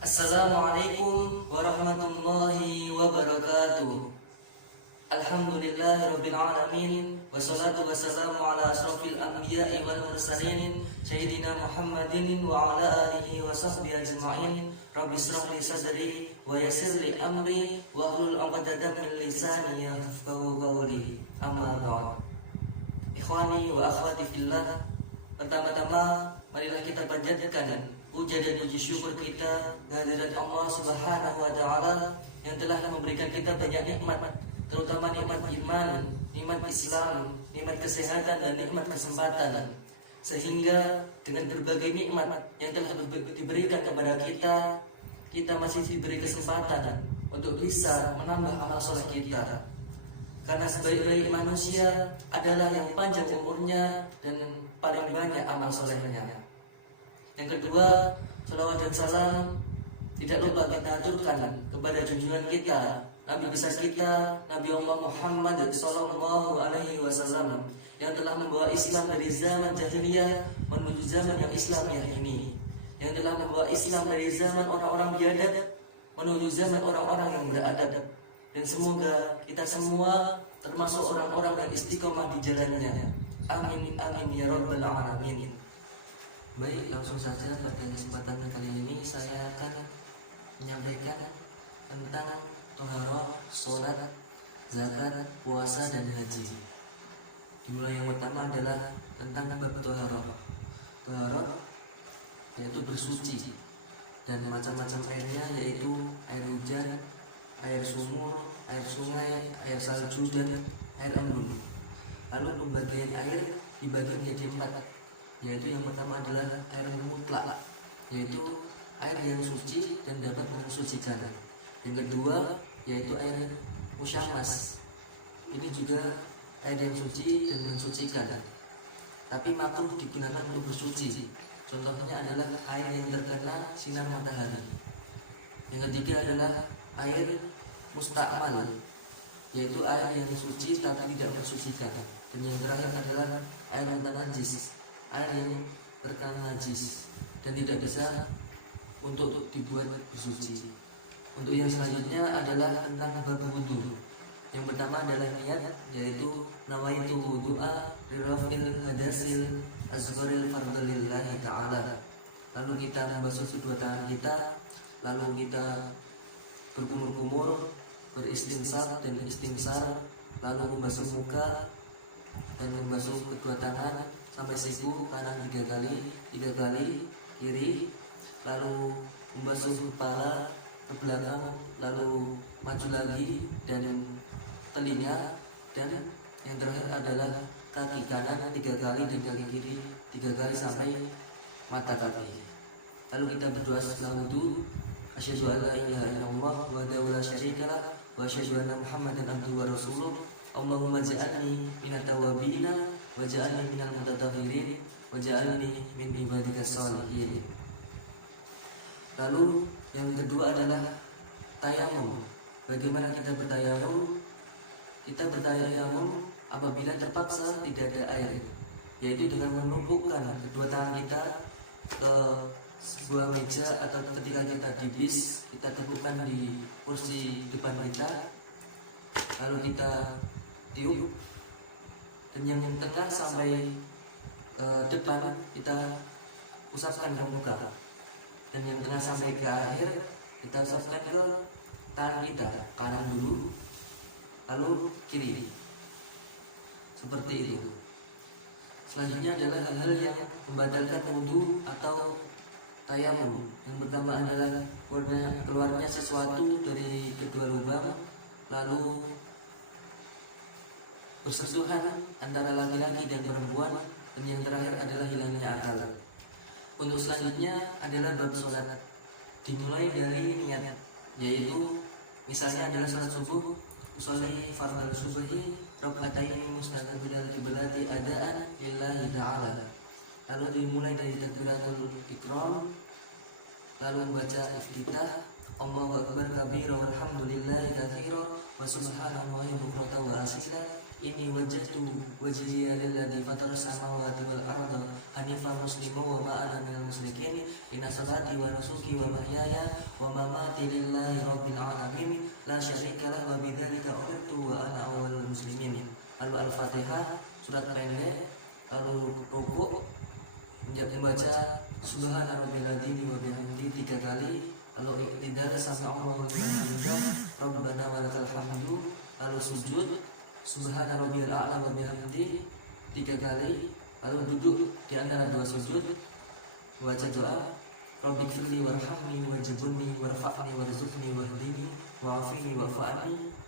Assalamualaikum warahmatullahi wabarakatuh. Alhamdulillahirabbil alamin wassalatu wassalamu ala asrofil anbiya'i wal mursalin sayyidina Muhammadin wa ala alihi wa sahbihi ajma'in. Rabbi shrah li sadri wa yassir li amri wa hlul 'uqdatam min lisani yafqahu qawli. Amma ba'd. Ikhwani wa akhwati fillah, pertama-tama marilah kita panjatkan puja dan puji syukur kita kehadirat Allah Subhanahu wa taala yang telah memberikan kita banyak nikmat, terutama nikmat iman, nikmat Islam, nikmat kesehatan dan nikmat kesempatan. Sehingga dengan berbagai nikmat yang telah diberikan kepada kita, kita masih diberi kesempatan untuk bisa menambah amal soleh kita. Karena sebaik-baik manusia adalah yang panjang umurnya dan paling banyak amal solehnya. Yang kedua, salawat dan salam tidak lupa kita aturkan kepada junjungan kita, Nabi besar kita, Nabi Allah Muhammad sallallahu alaihi wasallam, yang telah membawa Islam dari zaman jahiliyah menuju zaman yang Islamiyah ini, yang telah membawa Islam dari zaman orang-orang biadab menuju zaman orang-orang yang beradab. Dan semoga kita semua termasuk orang-orang yang istiqomah di jalannya. Amin amin ya rabbal alamin. Baik, langsung saja pada kesempatan kali ini saya akan menyampaikan tentang thaharah, sholat, zakat, puasa dan haji. Dimulai yang pertama adalah tentang bab thaharah. Thaharah yaitu bersuci dan macam-macam airnya, yaitu air hujan, air sumur, air sungai, air salju dan air embun. Lalu pembagian air dibagi menjadi 4, yaitu yang pertama adalah air mutlak, yaitu air yang suci dan dapat mensucikan. Yang kedua yaitu air musyammas, ini juga air yang suci dan mensucikan, tapi makruh digunakan untuk bersuci. Contohnya adalah air yang terkena sinar matahari. Yang ketiga adalah air mustakmal, yaitu air yang suci tapi tidak mensucikan. Dan yang terakhir adalah air mutanajis, air yang terkena najis dan tidak bisa untuk dibuat bersuci. Untuk yang selanjutnya adalah tentang bab wudu. Yang pertama adalah niat, yaitu nawaitu wudu'a lirafil hadasil azgharil fardlillahi ta'ala. Lalu kita membasuh kedua tangan kita, lalu kita berkumur-kumur, beristinsar dan istinsar, lalu membasuh muka dan membasuh kedua tangan sampai siku kanan 3 kali, kiri, lalu membasuh kepala ke belakang, lalu maju lagi dan telinga, dan yang terakhir adalah kaki kanan 3 kali dan kaki kiri 3 kali sampai mata kaki. Lalu kita berdoa setelah wudu, asyhadu an la ilaha illallah wahdahu la syarikalah wa asyhadu anna Muhammadan abduhu wa rasuluh. Allahumma ja'alni minat tawabina waj'alni minal mutatahhirin waj'alni min ibadikas sholihin. Lalu yang kedua adalah tayamum. Bagaimana kita bertayamum? Kita bertayamum apabila terpaksa tidak ada air, yaitu dengan menumpukan kedua tangan kita ke sebuah meja, atau ketika kita di bis kita tumpukan di kursi depan kita, lalu kita tiup, dan yang tengah sampai depan kita usapkan ke muka, dan yang tengah sampai ke akhir kita usapkan ke tangan kita, kanan dulu lalu kiri, seperti itu. Selanjutnya adalah hal-hal yang membatalkan wudu atau tayamum. Yang pertama adalah keluarnya sesuatu dari kedua lubang, lalu persentuhan antara laki-laki dan perempuan, dan yang terakhir adalah hilangnya akal. Untuk selanjutnya adalah bab sholat. Dimulai dari niat, yaitu misalnya adalah sholat subuh, usolli fardhu subhi raka'ataini mustaqbilal qiblati adaan lillahi ta'ala. Lalu dimulai dari takbiratul ihram, lalu membaca iftitah, Allahu akbar kabira walhamdulillahi katsira wa subhanallahi bukratan wa asila. Inni wajjahtu wajhiya lilladzi fatara samawati wal arda hanifan musliman wa ma ana minal musyrikin. Inna salati wa nusuki wa mahyaya wa mamati lillahi rabbil alamin la syarika lahu wa bidzalika umirtu wa ana awwalul muslimin. Lalu Al-Fatihah surat pendek, lalu rukuk membaca subhana rabbil adzim wa bihamdi 3 kali, lalu iktidal sama Allahu liman hamidah rabbana walakal hamdu, lalu sujud subhana rabbiyal a'la wa bihamdi 3 kali, lalu duduk di antara 2 sujud baca doa rabbighfirli warhamni wajibni warfa'ni warzuqni wahdini wa'afini wa'fa'ni.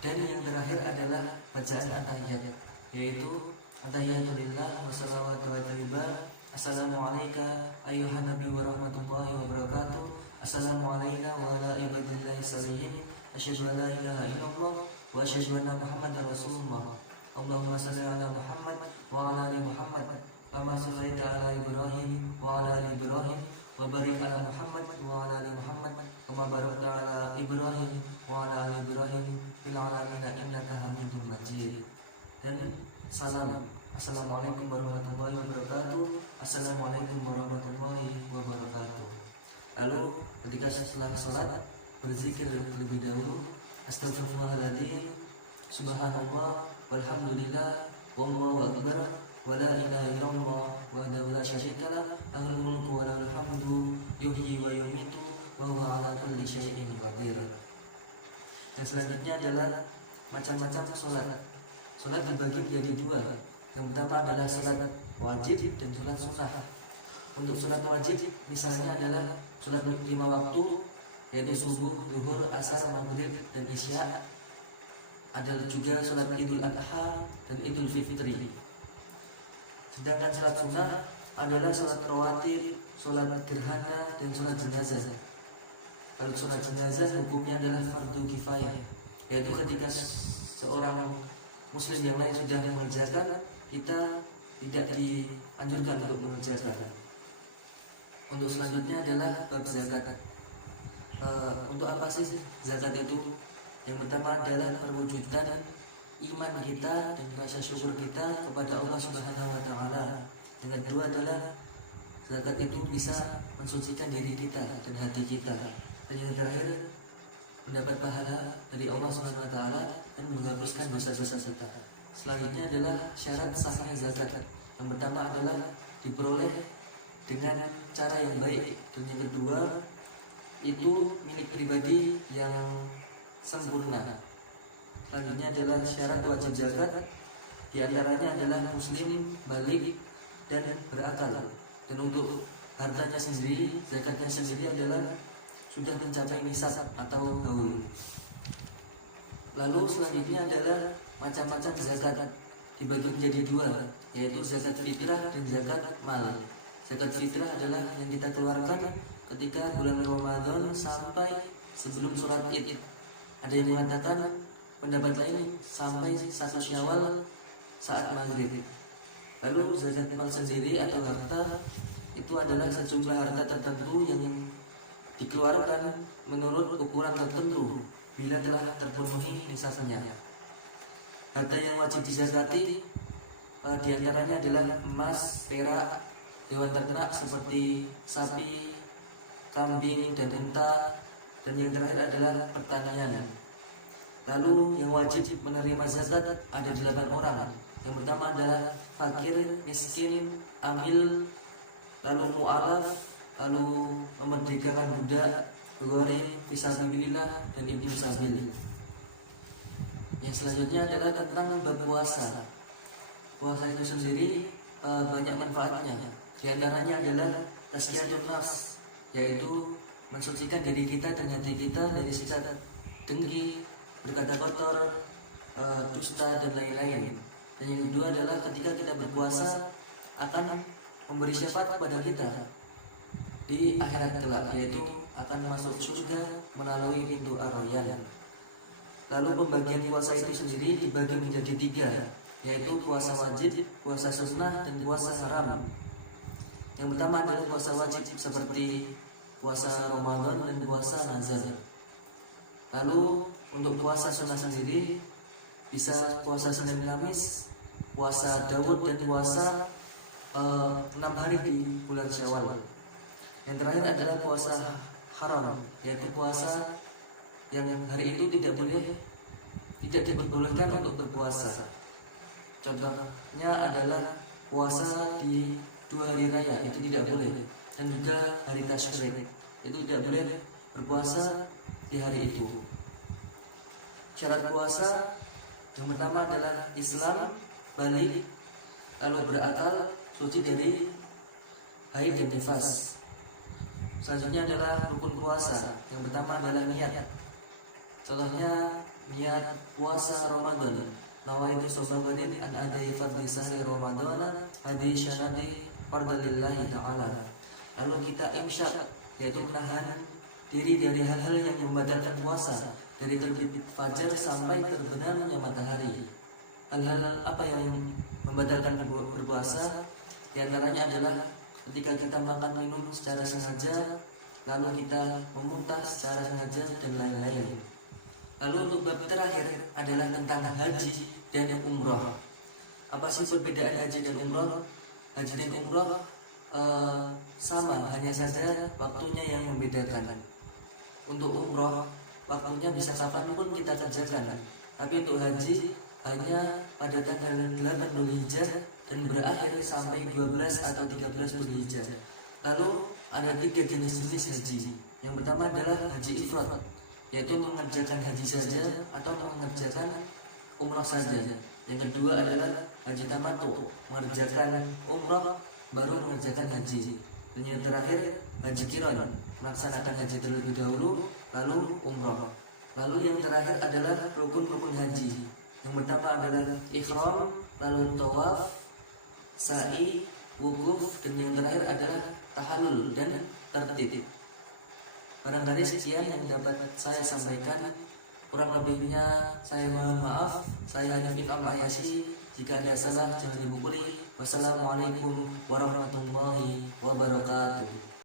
Dan yang terakhir adalah bacaan at-tahiyat, yaitu at-tahiyatulillah wa salawatu wa tayyibat. Assalamualaikum ayyuhan nabi wa rahmatullahi wa barakatuh. Assalamualaikum wa ala ibadillahi salihin. Asyhadu an la ilaha illallah wa asyhadu anna Muhammadar Rasulullah. Allahumma shalli ala Muhammad wa ala ali Muhammad kama shallaita ala Ibrahim wa ala ali Ibrahim wa barik ala Muhammad wa ala ali Muhammad kama barakta ala Ibrahim wa ala ali Ibrahim fil alamin innaka Hamidum Majid. Dan salam. Assalamualaikum warahmatullahi wabarakatuh. Assalamualaikum warahmatullahi wabarakatuh. Lalu ketika setelah salat berzikir terlebih dahulu, astagfirullahaladzim, subhanallah, walhamdulillah, wallahu akbar, wa la ilaha illallah, wahdahu la syarika lah, lahul mulku wa lahul hamdu, yuhyi wa yumitu, wa huwa ala kulli syai'in qadir. Dan selanjutnya adalah macam-macam salat. Salat dibagi menjadi 2. Yang pertama adalah salat wajib dan salat sunnah. Untuk salat wajib misalnya adalah salat 5 waktu, yaitu subuh, zuhur, asar, maghrib, dan isya. Ada juga salat Idul Adha dan Idul Fitri. Sedangkan salat sunnah adalah salat rawatib, salat gerhana, dan salat jenazah. Kalau salat jenazah hukumnya adalah fardu kifayah, yaitu ketika seorang muslim yang lain sudah mengerjakan, kita tidak dianjurkan untuk mengerjakan. Untuk selanjutnya adalah bab zakat. Untuk apa sih zakat itu? Yang pertama adalah perwujudan iman kita dan rasa syukur kita kepada Allah Subhanahu wa taala. Yang kedua adalah zakat itu bisa mensucikan diri kita dan hati kita. Dan yang terakhir mendapat pahala dari Allah Subhanahu wa taala dan menghapuskan dosa-dosa kita. Selanjutnya adalah syarat sahnya zakat. Yang pertama adalah diperoleh dengan cara yang baik, dan yang kedua itu milik pribadi yang sempurna. Selanjutnya adalah syarat wajib zakat. Di antaranya adalah muslim, balik, dan berakal. Dan untuk hartanya sendiri, zakatnya sendiri adalah sudah mencapai nisab atau haul. Lalu selanjutnya adalah macam-macam zakat, dibagi menjadi 2, yaitu zakat fitrah dan zakat mal. Zakat fitrah adalah yang kita keluarkan ketika bulan Ramadan sampai sebelum sholat Id. Ada yang mengatakan pendapat lain sampai 1 Syawal saat maghrib. Lalu zakat mal sendiri atau harta itu adalah sejumlah harta tertentu yang dikeluarkan menurut ukuran tertentu bila telah terpenuhi nisabnya. Harta yang wajib dizakati diantaranya adalah emas, perak, hewan ternak seperti sapi, kambing, dan unta, dan yang terakhir adalah pertanian. Lalu yang wajib menerima zakat ada 8 orang. Yang pertama adalah fakir, miskin, amil, lalu mu'alaf, lalu memerdekakan budak, gharib, fisabilillah, dan ibnu sabil. Yang selanjutnya adalah tentang berpuasa. Puasa itu sendiri banyak manfaatnya. Di antaranya adalah tazkiyatun nafs, yaitu mensucikan diri kita dan hati kita dari sifat dengki, berkata kotor, dusta, dan lain-lain. Dan yang kedua adalah ketika kita berpuasa akan memberi syafaat kepada kita di akhirat kelak, yaitu akan masuk surga melalui pintu Ar-Rayyan. Lalu pembagian puasa itu sendiri dibagi menjadi 3, yaitu puasa wajib, puasa sunnah, dan puasa haram. Yang pertama adalah puasa wajib seperti puasa Ramadan dan puasa nazar. Lalu untuk puasa sunnah sendiri bisa puasa Senin Kamis, puasa Daud, dan puasa 6 hari di bulan Syawal. Yang terakhir adalah puasa haram, yaitu puasa yang hari itu tidak diperbolehkan untuk berpuasa. Contohnya adalah puasa di 2 hari raya, itu tidak boleh, dan juga hari tasyrik, itu tidak boleh berpuasa di hari itu. Syarat puasa yang pertama adalah Islam, balik, lalu berakal, suci dari haid dan nifas. Selanjutnya adalah rukun puasa. Yang pertama adalah niat. Contohnya niat puasa Ramadan. Nawaitu sobagadin an adai fardhi sahri Ramadan hadi syanadi fardalillahi ta'ala. Lalu kita imsyak, yaitu menahan diri dari hal-hal yang membatalkan puasa, dari terbit fajar sampai terbenamnya matahari. Hal-hal apa yang membatalkan berpuasa? Di antaranya adalah ketika kita makan minum secara sengaja, lalu kita memuntah secara sengaja, dan lain-lain. Lalu untuk bab terakhir adalah tentang haji dan umroh. Apa sih perbedaan haji dan umroh? Haji dan umroh sama, hanya saja waktunya yang membedakan. Untuk umroh waktunya bisa kapanpun kita kerjakan, tapi untuk haji hanya pada tanggal 8 Dzulhijjah dan berakhir sampai 12 atau 13 Dzulhijjah. Lalu ada 3 jenis haji. Yang pertama adalah haji ifrad, yaitu mengerjakan haji saja atau mengerjakan umrah saja. Yang kedua adalah haji tamattu, mengerjakan umrah baru mengerjakan haji. Dan yang terakhir haji qiran, melaksanakan haji terlebih dahulu lalu umrah. Lalu yang terakhir adalah rukun-rukun haji. Yang pertama adalah ihram, lalu tawaf, sa'i, wukuf, dan yang terakhir adalah tahallul dan tertib. Barangkali sekian yang dapat saya sampaikan. Kurang lebihnya saya mohon maaf. Saya Hanif Al-Ayasi. Jika ada salah jangan dibukuli. Wassalamualaikum warahmatullahi wabarakatuh.